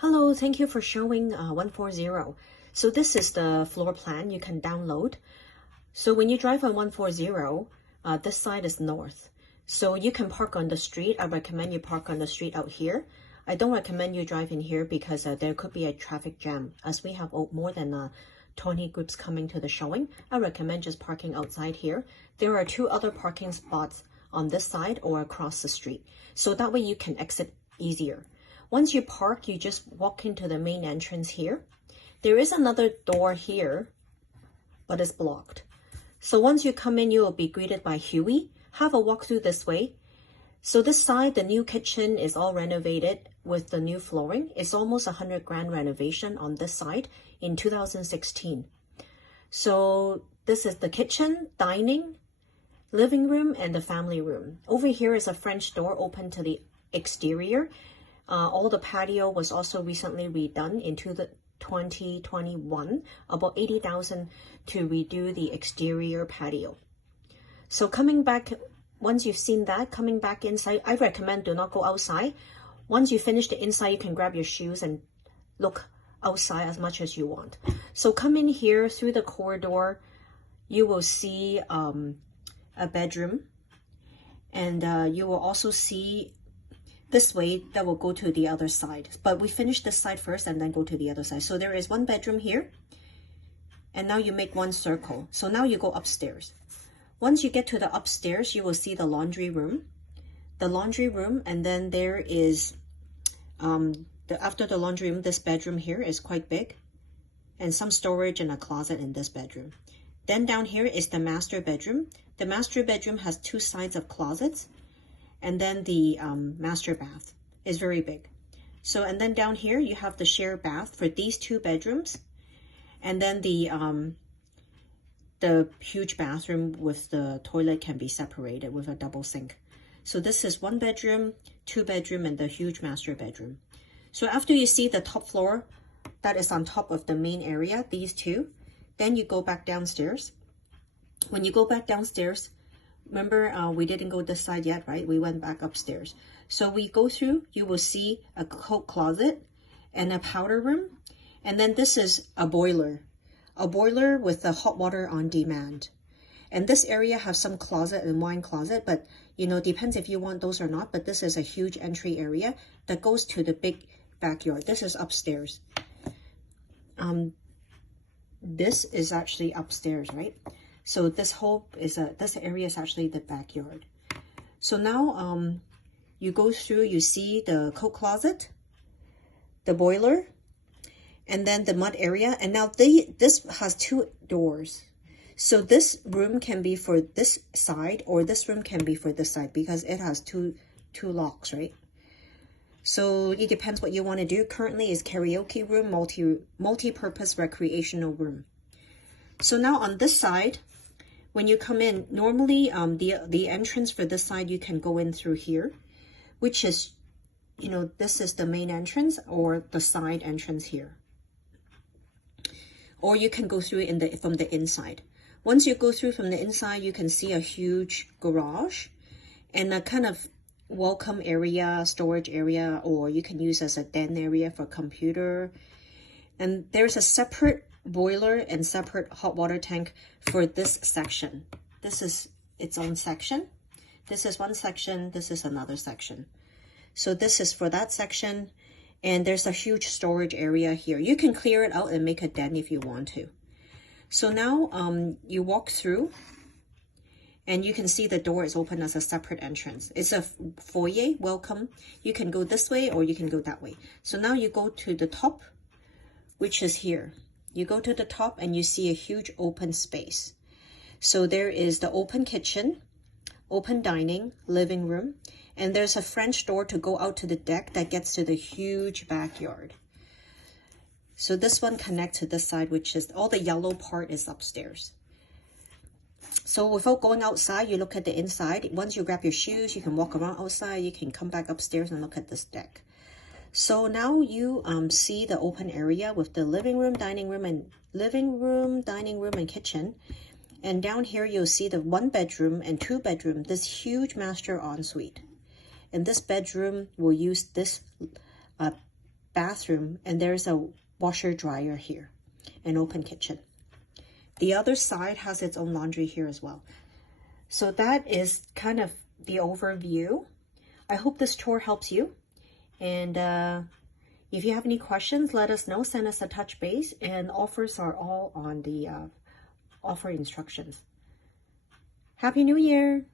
Hello, thank you for showing 140. So this is the floor plan you can download. So when you drive on 140, this side is north. So you can park on the street. I recommend you park on the street out here. I don't recommend you drive in here because there could be a traffic jam. As we have more than 20 groups coming to the showing, I recommend just parking outside here. There are 2 other parking spots on this side or across the street. So that way you can exit easier. Once you park, you just walk into the main entrance here. There is another door here, but it's blocked. So once you come in, you will be greeted by Huey. Have a walk through this way. So this side, the new kitchen is all renovated with the new flooring. It's almost 100 grand renovation on this side in 2016. So this is the kitchen, dining, living room, and the family room. Over here is a French door open to the exterior. All the patio was also recently redone into the 2021, about 80,000 to redo the exterior patio. So coming back, once you've seen that, coming back inside, I recommend do not go outside. Once you finish the inside, you can grab your shoes and look outside as much as you want. So come in here through the corridor, you will see a bedroom, and you will also see this way that will go to the other side. But we finish this side first and then go to the other side. So there is 1 bedroom here. And now you make 1 circle. So now you go upstairs. Once you get to the upstairs, you will see the laundry room. The laundry room, and then there is, after the laundry room, this bedroom here is quite big. And some storage and a closet in this bedroom. Then down here is the master bedroom. The master bedroom has 2 sides of closets. And then the master bath is very big. So, and then down here you have the shared bath for these 2 bedrooms, and then the huge bathroom with the toilet can be separated with a double sink. So this is 1 bedroom, 2 bedroom, and the huge master bedroom. So after you see the top floor that is on top of the main area, these 2, then you go back downstairs. When you go back downstairs, remember, we didn't go this side yet, right? We went back upstairs. So we go through, you will see a coat closet and a powder room. And then this is a boiler with the hot water on demand. And this area has some closet and wine closet, but you know, depends if you want those or not. But this is a huge entry area that goes to the big backyard. This is upstairs. This is actually upstairs, right? So this this area is actually the backyard. So now you go through, you see the coat closet, the boiler, and then the mud area. And now this has 2 doors. So this room can be for this side, or this room can be for this side, because it has two locks, right? So it depends what you want to do. Currently is karaoke room, multi-purpose recreational room. So now on this side, when you come in, normally the entrance for this side, you can go in through here, which is, you know, this is the main entrance or the side entrance here. Or you can go through from the inside. Once you go through from the inside, you can see a huge garage and a kind of welcome area, storage area, or you can use as a den area for computer. And there's a separate boiler and separate hot water tank for this section. This is its own section. This is 1 section. This is another section. So this is for that section. And there's a huge storage area here. You can clear it out and make a den if you want to. So now you walk through and you can see the door is open as a separate entrance. It's a foyer, welcome. You can go this way or you can go that way. So now you go to the top, which is here. You go to the top and you see a huge open space. So there is the open kitchen, open dining, living room, and there's a French door to go out to the deck that gets to the huge backyard. So this one connects to this side, which is all the yellow part is upstairs. So without going outside, you look at the inside. Once you grab your shoes, you can walk around outside. You can come back upstairs and look at this deck. So now you see the open area with the living room, dining room, and kitchen. And down here, you'll see the 1 bedroom and 2 bedroom, this huge master ensuite. And this bedroom will use this bathroom, and there's a washer dryer here, an open kitchen. The other side has its own laundry here as well. So that is kind of the overview. I hope this tour helps you. And if you have any questions, let us know. Send us a touch base, and offers are all on the offer instructions. Happy New Year!